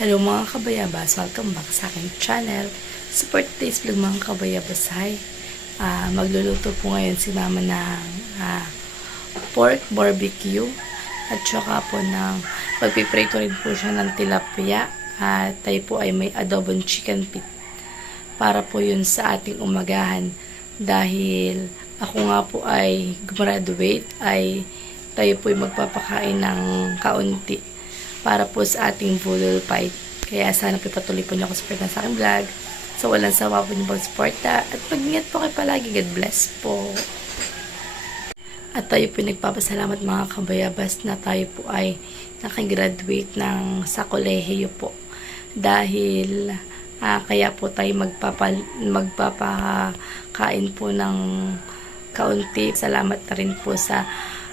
Hello mga kabayabas, welcome back sa aking channel. Support today's vlog mga kabayabas. Magluluto po ngayon si mama ng pork barbecue at saka po ng magpiprito rin po siya ng tilapia at tayo po ay may adobong chicken feet para po yun sa ating umagahan. Dahil ako nga po ay graduate, ay tayo po ay magpapakain ng kaunti para po sa ating budol fight. Kaya sana patuloy po niyo ako support sa aking vlog. So walang sawa po niyo pag-suporta at mag-ingat po kayo palagi. God bless po. At tayo po nagpapasalamat mga kabayabas na tayo po ay nakagraduate ng sa kolehiyo po. Dahil kaya po tayo magpapakain po ng kaunti. Salamat na rin po sa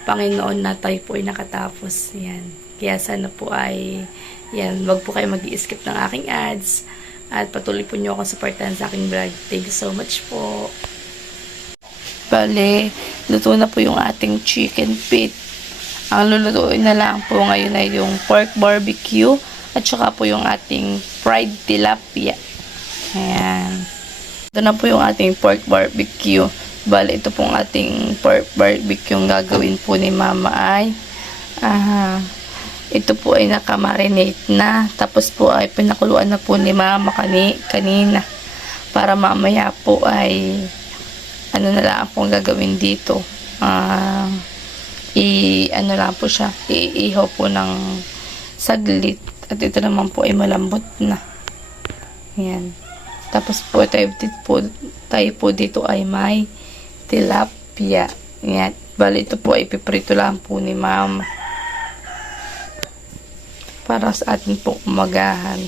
Panginoon na tayo po ay nakatapos. Yan. Kaya sana po ay, yan, wag po kayo mag-i-skip ng aking ads. At patuloy po nyo ako supportan sa aking vlog. Thank you so much po. Bale, luto na po yung ating chicken feet. Ang lulutuin na lang po ngayon ay yung pork barbecue. At saka po yung ating fried tilapia. Ayan. Ito na po yung ating pork barbecue. Bale, ito pong ating pork barbecue yung gagawin po ni mama ay ito po ay nakamarinate na. Tapos po ay pinakuluan na po ni mama kanina. Para mamaya po ay ano na lang po gagawin dito. Ano lang po siya. Iihaw po ng saglit. At ito naman po ay malambot na. Yan. Tapos po tayo po dito ay may tilapia. Yan. Bali ito po ay piprito lang po ni mama para sa atin pong umagahan.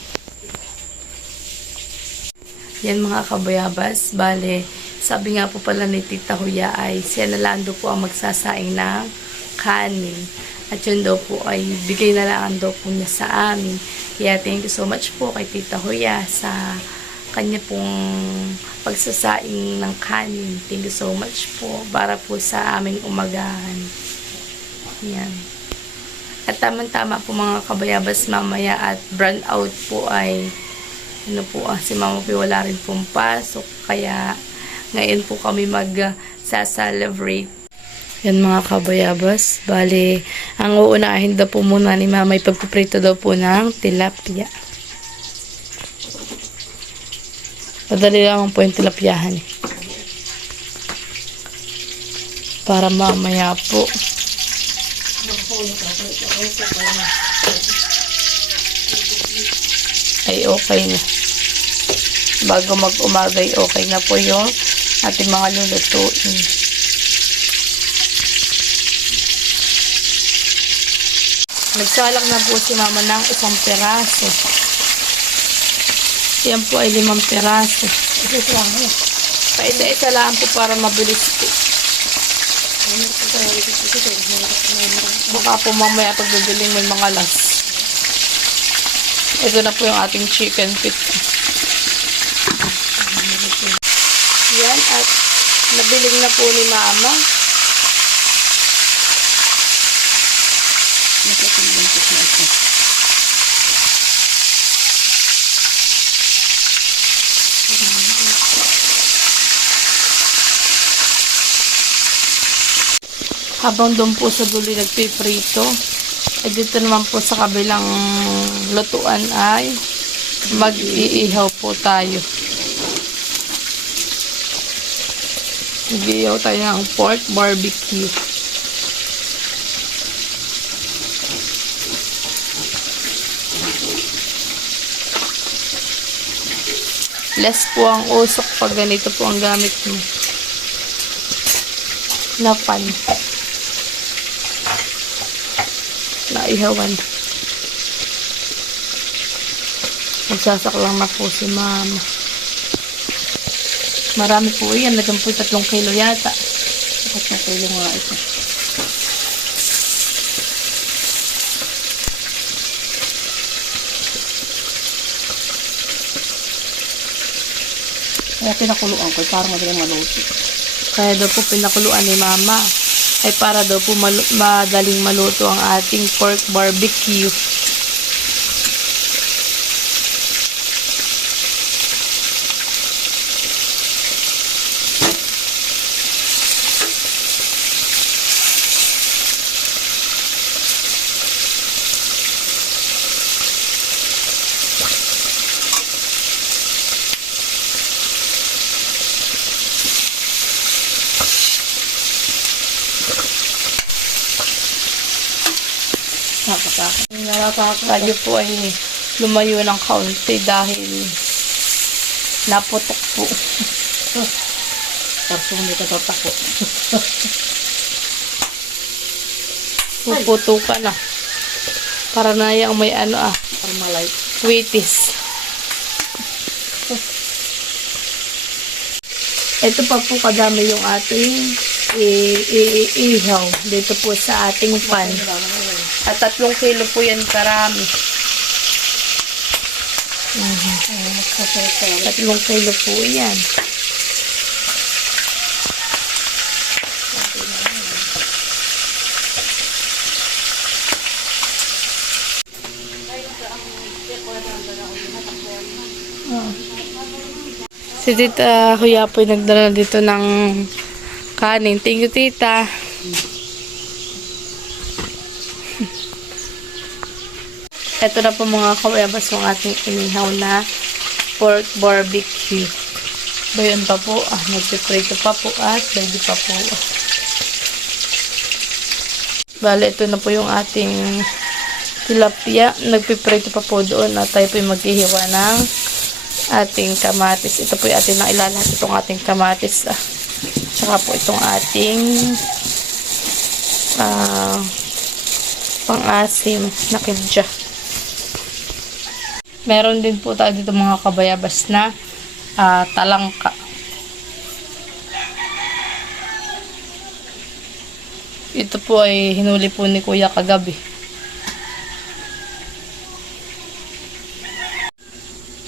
Yan mga kabayabas. Bale, sabi nga po pala ni Tita Huya ay siya na lang daw po ang magsasaing ng kanin. At yun daw po ay bigay na lang daw po niya sa amin. Kaya thank you so much po kay Tita Huya sa kanya pong pagsasaing ng kanin. Thank you so much po para po sa aming umagahan. Yan. At tamang-tama po mga kabayabas mamaya at brand out po ay ano po, si mama po wala rin pong pasok. Kaya ngayon po kami mag-celebrate. Yan mga kabayabas. Bali, ang uunahin daw po muna ni mama ay pagpiprito daw po ng tilapia. Madali lang po yung tilapiahan eh. Para mamaya po ay okay na. Bago mag-umaga ay okay na po yung ating mga lulutuin. Nagsalak na po si mama ng 1 peraso. Yan po ay 5 peraso. Paisa-isa lang po para mabilis po. Baka po mamaya pagbibiling may mga las. Ito na po yung ating chicken feet. Yan, at nabiling na po ni mama. Habang doon po sa dulo nagpiprito, ay dito naman po sa kabilang lutuan ay mag-iihaw po tayo. Mag-iihaw tayo ng pork barbecue. Less po ang usok pag ganito po ang gamit mo. Na pan. Naihawan. Magsasaklang na po si mama. Marami po yan. Nagam po 3 kilo yata. 3 kilo nga ito. Kaya pinakuluan ko para madaling maluto. Kaya daw po pinakuluan ni mama ay para daw po madaling maluto ang ating pork barbecue. Tayo po ay lumayo ng kaunti dahil naputok po. Tapos hindi ka tatakot. Puputukan na. Para na yung may Parmalay. kwitis. Ito pa po kadami yung ating ihaw dito po sa ating pan. At 3 kilo po yan karami. 3 kilo po yan. Si Tita Kuya po nagdala dito ng kanin. Thank you, Tita. Ito na po mga kawayabas yung ating inihaw na pork barbecue. Bayon pa po. Nagpiprito pa po at ready pa po. Bale, ito na po yung ating tilapia. Nagpiprito pa po doon at tayo po yung maghihiwa ng ating kamatis. Ito po yung ating nailalat. Itong ating kamatis. Tsaka po itong ating pang-asim na kimcha. Meron din po tayo dito mga kabayabas na talangka. Ito po ay hinuli po ni Kuya kagabi.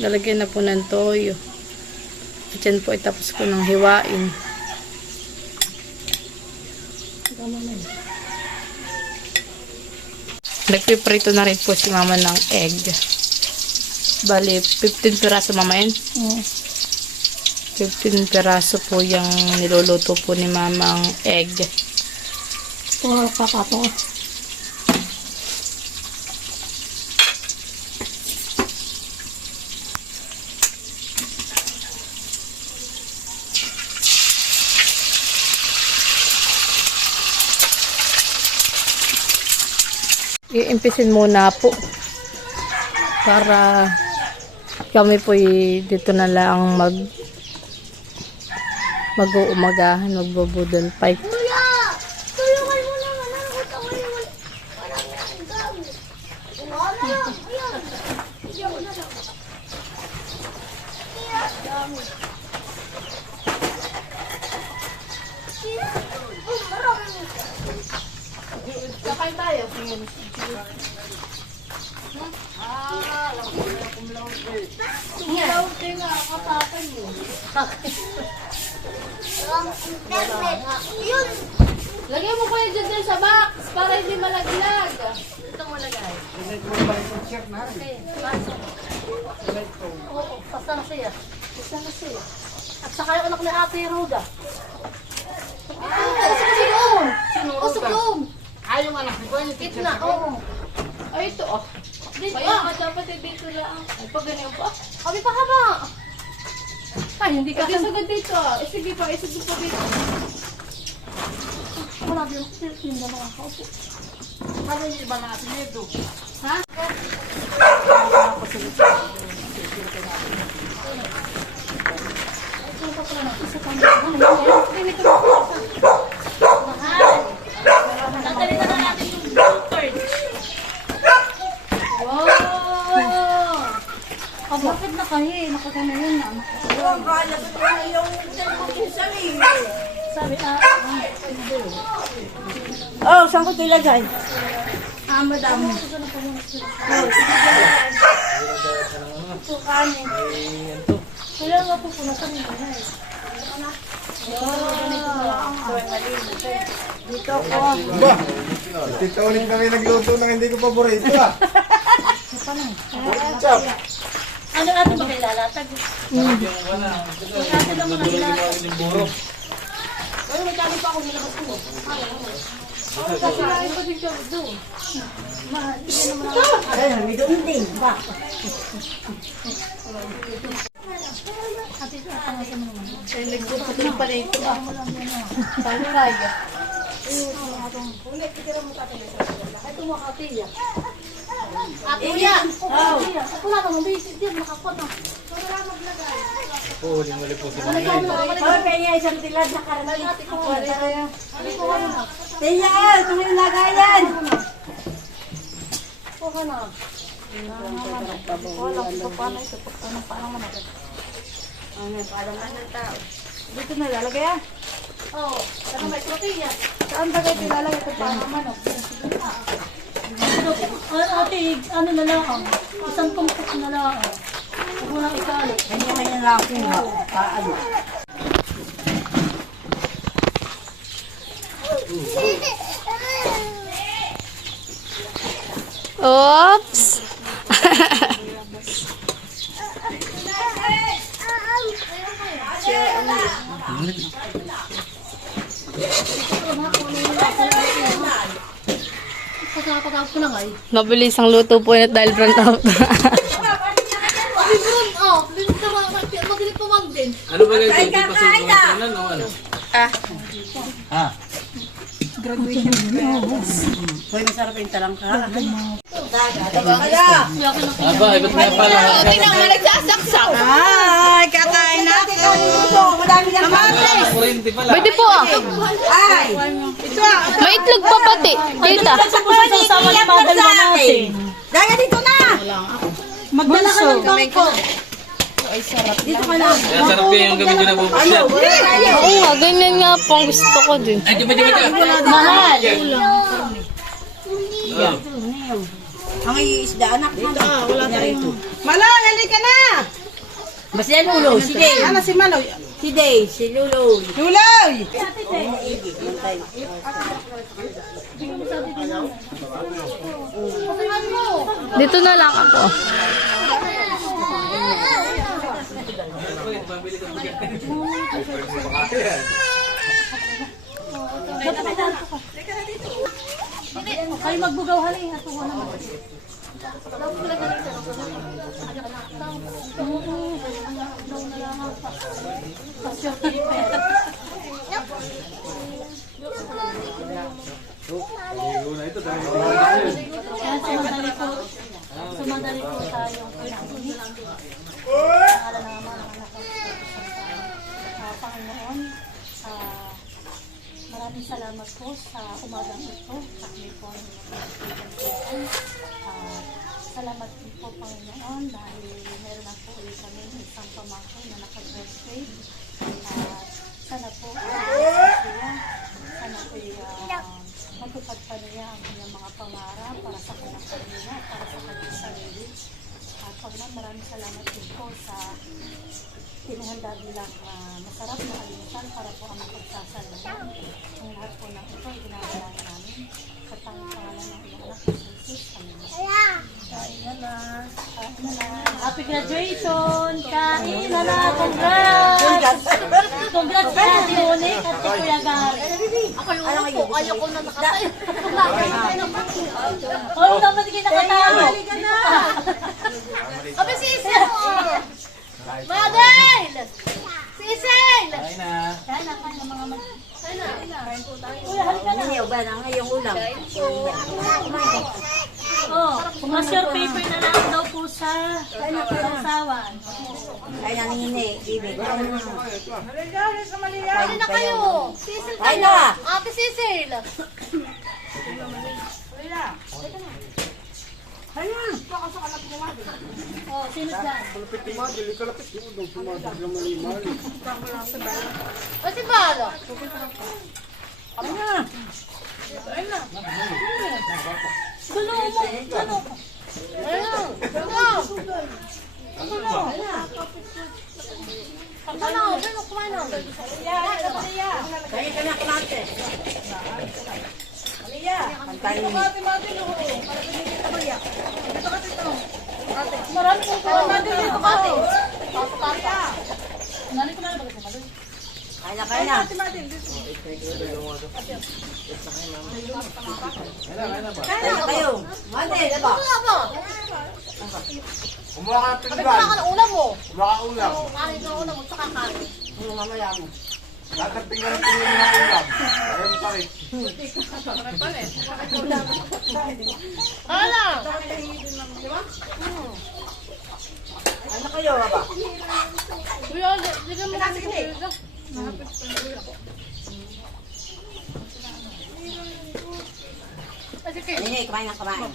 Lalagyan na po ng toyo. At yan po ay tapos ko ng hiwain. Nagpiprito na rin po si mama ng egg. Bali, 15 piraso mama yan. 15 piraso po yung niluluto po ni mamang egg. Ito, papato. Iimpisin muna po para kami po dito na lang mag-uumagahan, magbubudon pay. Kapay tayo. Lagyan mo kayo dyan sa box para hindi malaglag. Ito mo lagay. Okay, pasok. Oo, basta na siya. Basta na siya. At saka yung anak ni Ate Roda. Usok doon. Ay, yung anak ko, yung Kitna, oo. Ay, ito oh. Dito ah. Dapat dito lang. Ay, pag ganyan pa. Kami pa haba. Ay, hindi ka sagad dito ah. Sige pa, isig pa dito. wala din ako yung dalawa ko. Ano yung iba natin nito? Ha? Natalitan na natin yung blue. Wow! Kapapit na kayo eh. Nakagana yun na. Sabi na. Oh, saan ko ito ilagay? Madam. Ito kanin. Kaya nga po punasan yung ganay. Dito ko. Ba? Tita ulit kami nagluto ng hindi ko paborito ah. Chop. Ano ato ba kailalatag? Ato naman ang ilatag. Ay, magkano pa ako nilabas ko. Kasi na ito din siya doon. Ay, may doon din. Ba? Ay, nagbuto ko pala ito ah. Paluraya. Ito mo kapilya. Ate Kuya. Wala namang bisit din, makakot na. Huli-huli po sila. Oh, kaya isang tilad na karami. Tiya, ito yung lagayan. Kuha na. Wala ko pa na ito. Paano naman? Ano, paalaman ng tao. Dito na lalagay ah. Oo. Saan may protein? Saan ba kayo tilalagay ito para manok? Ate, ano na lang ang isang tumpok na lang. Huwag mo nang ikalo. Kanya-kanya lang ako nga. Paano? Oops! Pagkakapagkakap ko lang ay. Mabilis ang luto po yun dahil front out. Madilig pa man din. Ano ba ganito? Hindi pa sa mga o ano? Hoy, masarap yung talangka. Aba, iba't nga pala. Ay, kakain natin. Madami ng kamatis. Kurente pala. Pwede po ah. Ay, May itlog pa pati. Tita. sa panig, iyak na sa akin. Daya dito na. Magdala ka ng bangko. Dito ka na. Kaya sarap kayo yung gabi ko na bubusyan. Oo nga, ganyan nga po ang gusto ko din. Ay, di ba, di ba, di ba? Mahal. Ang iisda, anak. Dito, wala tayo. Maloy, halika na. Basta yan, Luloy. Sige. Ano si Maloy? Si Day, si Luloy. Luloy! Dito na lang ako. Kayo magbugaw halin. Ato ko naman. Sumadali po tayong pinakuli. Pangalan ng mga anak ng Panginoon. Maraming salamat po sa umagang ito. Kami po ang salamat po Panginoon dahil meron na po ulit kami isang pamangkin na naka-graduate. Sana po sana po matupad pa niya ang kanyang mga pangarap para sa kanyang pamilya, para sa kanyang sarili. At Panginoon, maraming salamat din po sa pinahanda nilang masarap na kalimutan para po kami pagsasalaman. Ang lahat po ng ito ay ginagawa namin sa pangalan ng iyong anak na Jesus. Amen. Kain na na. Happy graduation! Kain na na! Congrats! Congrats ka, Monik at si Kuya Gary. Ako yung ulo po. Ayaw ko na nakatayo. Oo, dapat hindi nakatayo. Halika na! Abi, Cecil! Madel! Cecil! Ay na. Kain na, kain na mga mag... Kain na. Kuya, halika na. Hindi, ba na ngayong ulam. Oh, master paper na lang daw po sa usawan. Ay, nangingi. Ibig. Kain na kayo. Cecil Ay na. Ate Cecil. Oh, sino dyan? O, si Balo. Ay na. Gulo mo. Gulo mo. Ayun. Gulo. Gulo. Ano na? Ano kumain na? Kaya ka na kumate. Pantayin mo. Marami po po. Dito ka. Nani kumain ba kasi? Kaya na, kaya na. Kaya na kayo. Mate, diba? Wala ba? Kumuha ka ng Sabi ko ka ng ulam mo. Kumuha ka ulam. Kain ka ulam mo, tsaka kain. Ano mamaya mo? Tatating ka ng tingin ng ulam. Ayaw mo sakit. Ano kayo, ba? Hindi, kumain ng kumain.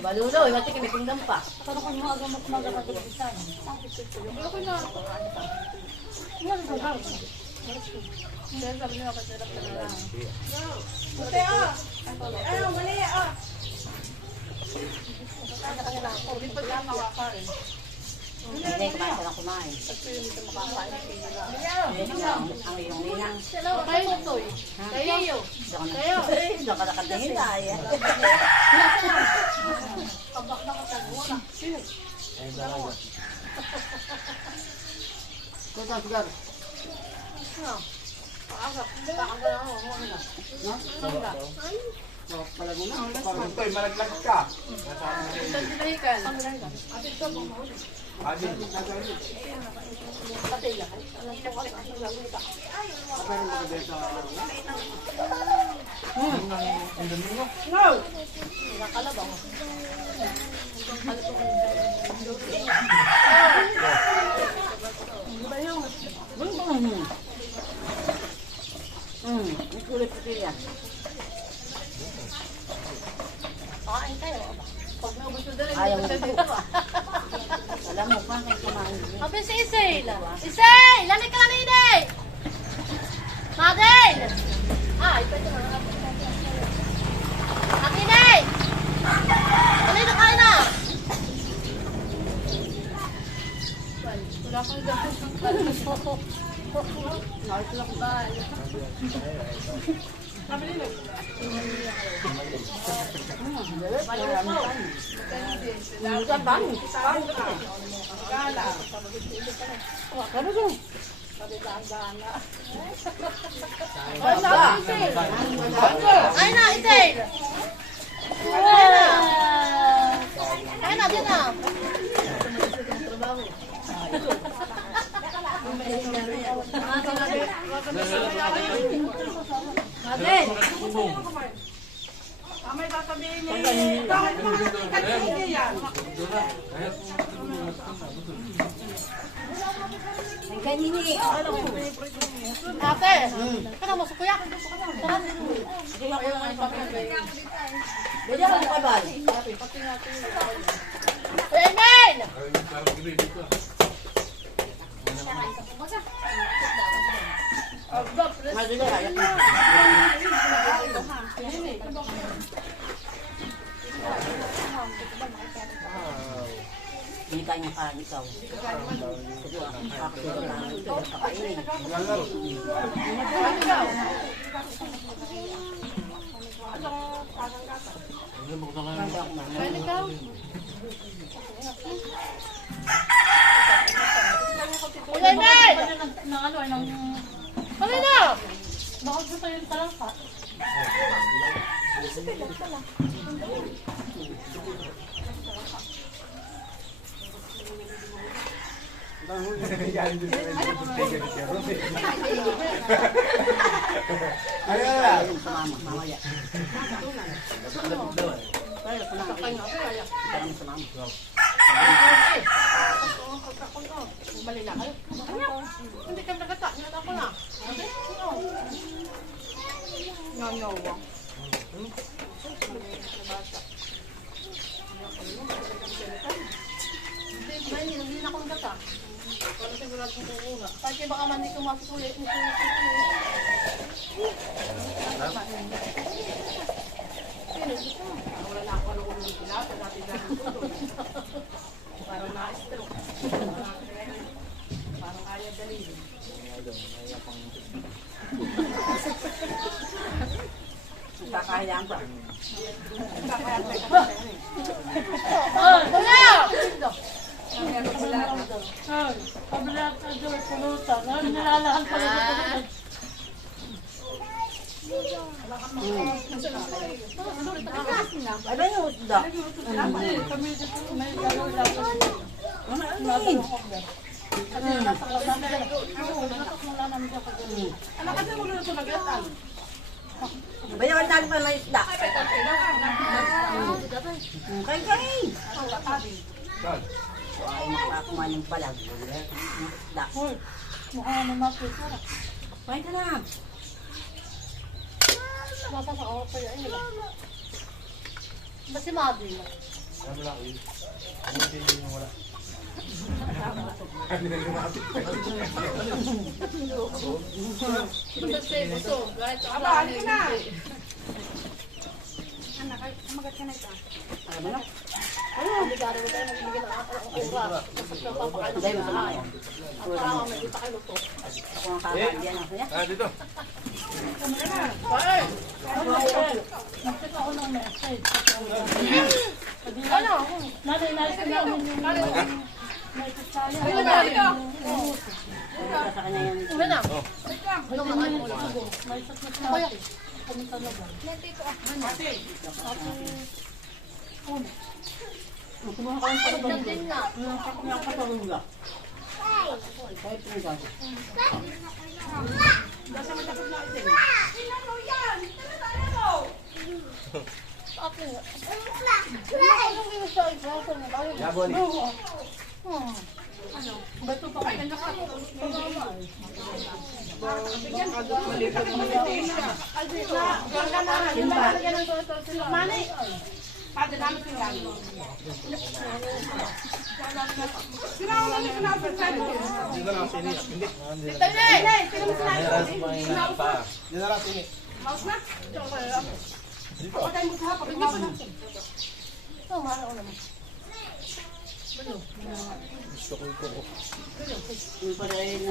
Balulo, mati kami tingnan pa. Hindi, kumain ka lang kumain. Ang iyong ninang. Diyan ka nakatingin tayo. Sugar, sugar. Toy, malaglag ka. Adi, nasa ulit. Meron ba kayo sa... Ang dami mo? May kulit puti yan. Ayaw mo ito. Alam mo pa, kaya kumain. Abi si Isay. Isay! Lamig ka na Iday! Madel! Ah, ipwede mo na. Akinay! Halika kayo na! Wala kang gawin. Nakit lang ba? Ay na, Isay! Ay na, din na! Ang kanini. Ate, ka na masukuya. Bili ako ng kabal. Amen! Madali kaya. Hindi kanya ka, ikaw. Kakainin. Amen! Kami na! Bakit gusto yung talangka? Ano na? Sumama, mamaya. Kaya, panakakain. Kaya, sumama. Hindi ka nagata. Nata ko na. Nangawa. Hindi na ako nagata. Para sigurado kong kukuha. Kasi baka man di kumasok ulit. Wala na ako nung ulit sila. Parang na-stroke. Parang kaya dalhin. Kakahayaan ba? Oh, kuya! Ay, kabilang ador, pulutan. Ay, nilalahan pa rin ito. Ano yung isda? Hindi, kami dito may gano'n lang. Ano yun? Kasi nasa kasan ka. Wala namin siya kagaling. Ano kasi mo nito nag-atal? Bayawan natin pa ng isda. Kay kay. Ay, makakuha ng palag. Isda. Uy, mukha naman mapit. Kain ka na. Nasa sa ako pa yun. Ba si Madi? Ano lang, yun. Ano yung wala? Aba, ano na? Anak, magat ka na ito. Ano na? Hindi ka rin tayo magbigay ng okra. Tapos napapakain Hindi, ng masama bahay. yan. At parang may kita kayo luto. Ako ang kakain yan. Ako yan. Ah, dito. Nagtik ako ng message. Ano? Nari-nari ko namin yung message sa akin. Ano ba ito? Para sa kanya yan. Ano na? Ano naman yung sugo? May sakit na natin. Kami talaga. Kumuha ka ng patabang Din na. Kumuha ka patabang ka. Kahit po ka. Ako. Ano yung sa isa na tayo? Yabon. Bato pa kayo. Mani. Pati namin tingnan. Dito lang, sini. Hindi. Dito lang, sini. Yung pa rin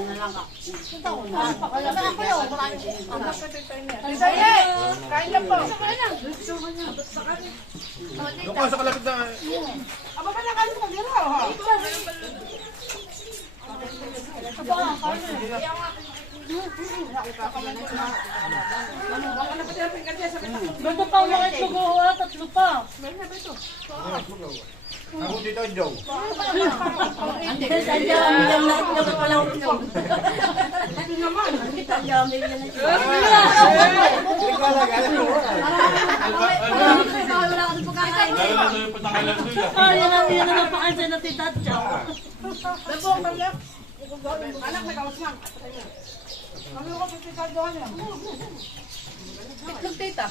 na lang ka. Kaya na ako yun. Kain na po. Doon ka sa kalapit na. Aba ba na kain mo dito? Bato pa ang mga sugo. Tatlo pa. Ako dito, Joe. Tandaan mo yung nakikinig pala ako yung. Tandaan mo yung nakikinig. Ikaw lang, alam mo. Yan ang napakansay na tita Chow. Anak, nag-awas lang. Ano ko pipikal doon yan? Itlog tita.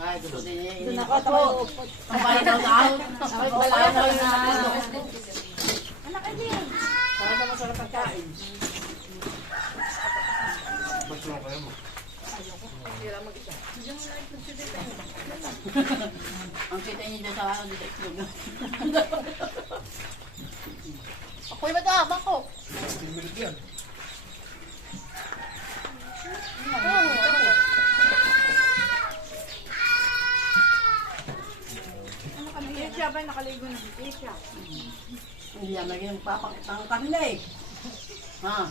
Ay, gusto din niya. Nakatapo. Ang bayan daw na out. Ang bayan daw na. Anak, hindi yan. Para daw masarap pagkain. Mas lang kayo mo. Ang kita niya dyan sa araw dito itlog. Ako yung mag-aabang ko. Pinilit yan. Siya ba nakaligo na? Siya. Hindi naman yung papakitang kanila eh. Ha?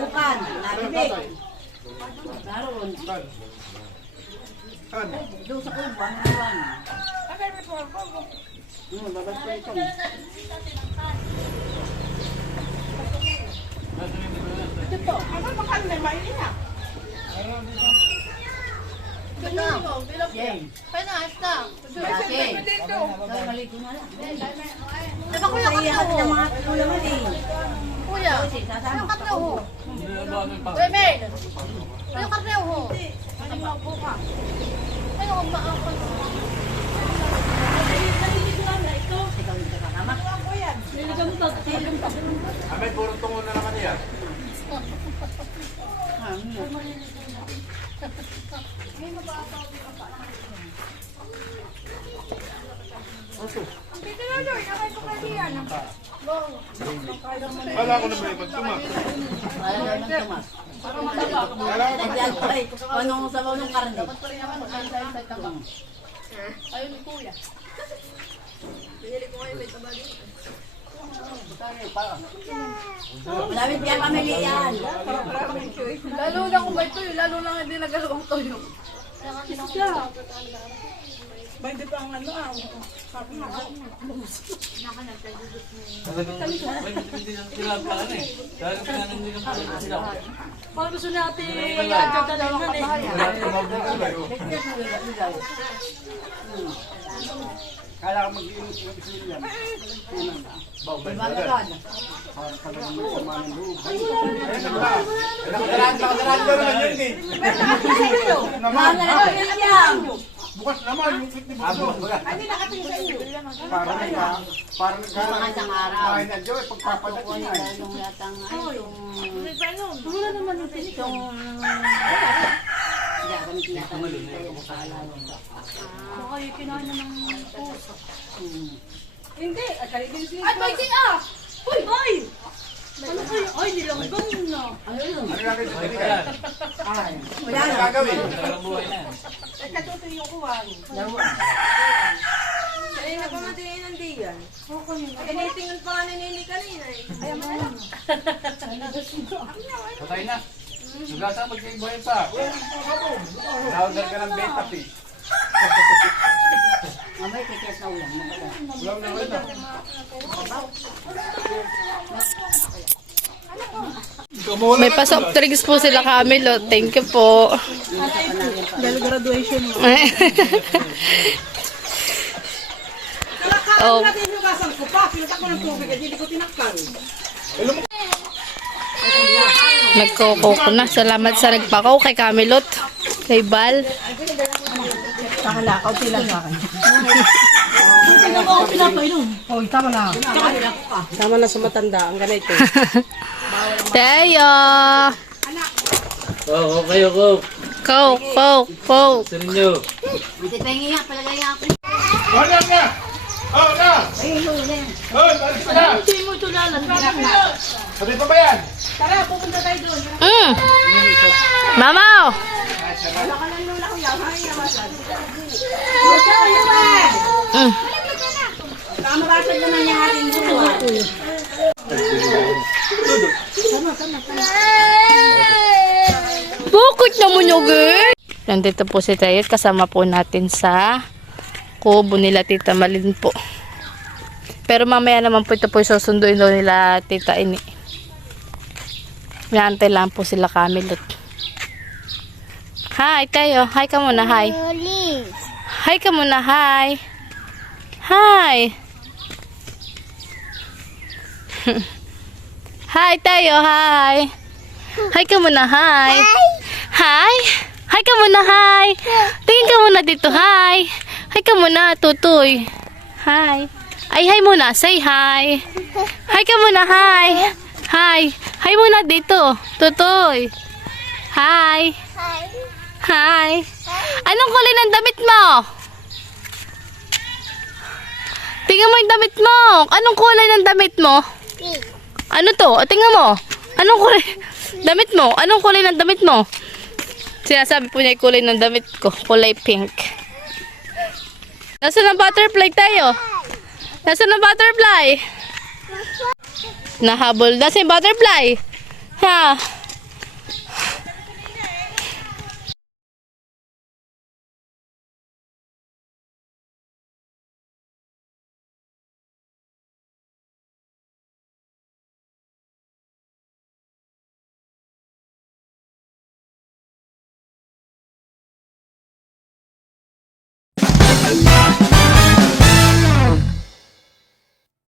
Bukan, narinig. Naroon. Kan. Kan. Doon sa kubo, ano naman? Okay, may po. Babas ko ito. Ito. Ano ba ka na maili na? Ito. Jane. Kaya na, ayos na. Laki. Dito. Kaya maligo na lang. Ay, ba kuya, Kaya katlo yung ho. mga tulungan eh. Kuya, Kasi sasama. yung katlo ho. Kuya Mel. Yung katlo ho. Ano mo po ka? Ano ang maakon? Ikaw yung kakama. Amay, puro tungo na naman yan. Oso. Dito na doon, nakay ko kasi yan. Wala ko na ba yung magtumak? Wala na naman tumas. Wala ko Nandiyan pa eh. Anong sabaw ng karne? Ayun ni Kuya. Malapit kaya pamilihan. Lalo na kung may tuyo, lalo na hindi nagalawang tuyo. Talagang, may hindi na sila pa eh. Dahil pinanan nila pa sila. Paano gusto natin Kala ka mag-iinit ng bisilya. Balagan. Nakagaraan ka naman yun eh. Mahal na lang William. Bukas naman yung fit ni Buso. Parang Mga isang araw. nagkaroon na Joy, pagpapadating na eh. Yung yatang Wala naman yung itong hindi ako nang tinatanong tayo sa alawan. Baka yung kinain na ng puso. Hindi, at kaligin sila. Ay, pwede ah! Uy, boy! Ano kayo? Ay, nilanggang na. Ano yun? Ano natin sa Ay, kanila? yan. Wala Ano na. gagawin? Talagang buhay na yan. Katutoy yung kuwan. Laruan. Kanina pa nga din nandiyan. Tinitingan pa nga ni Nini kanina eh. Ayaw mo na. Patay na. Sugasa mag-ibuhay pa. Naudan ka ng beta fish. Mamay titis na ulan. Ulam na ulit na. May pa-soft drinks po sila Camilo. Thank you po. Dahil graduation mo. Oh, Natin yung kasal ko pa. Pinata ko ng tubig at hindi ko tinakpan. nagkoko na. Salamat sa nagpakaw kay Camilot. Kay Bal. Nakalakaw sila sa akin. Oh, tama na. Tama na sa matanda. Ang ganito. Teo! Oo, kayo ko. Coke. Sa ninyo. Hindi pa nga, palagay nga ako. Oh, na! Oh, na! Oh, balik ka na! Hindi mo ito lalat. Sabi pa ba yan? Tara, pupunta tayo doon. Mama! Kamarasad naman niya ating buwan. Bakit naman yung girl? Nandito po si Tayot. Kasama po natin sa kubo nila Tita Malin po. Pero mamaya naman po ito po susunduin daw nila Tita Ini. Naantay lang po sila Camilot. Hi Tayo. Hi ka muna. Hi. Hi ka muna. Hi. Hi. Hi Tayo. Hi. Hi ka muna. Hi. Hi. Hi ka muna. Hi. Tingin ka muna dito. Hi. Hi ka muna. Tutoy. Hi. Ay, hi muna. Say hi. Hi ka muna. Hi. Hi. Hi muna dito. Tutoy. Hi. Hi. Anong kulay ng damit mo? Tingnan mo yung damit mo. Anong kulay ng damit mo? Ano to? Tingnan mo. Anong kulay? Damit mo. Anong kulay ng damit mo? Sinasabi po niya yung kulay ng damit ko. Kulay pink. Nasaan ang butterfly tayo? Nasaan ang butterfly? Nahabol. Nasaan yung butterfly? Ha?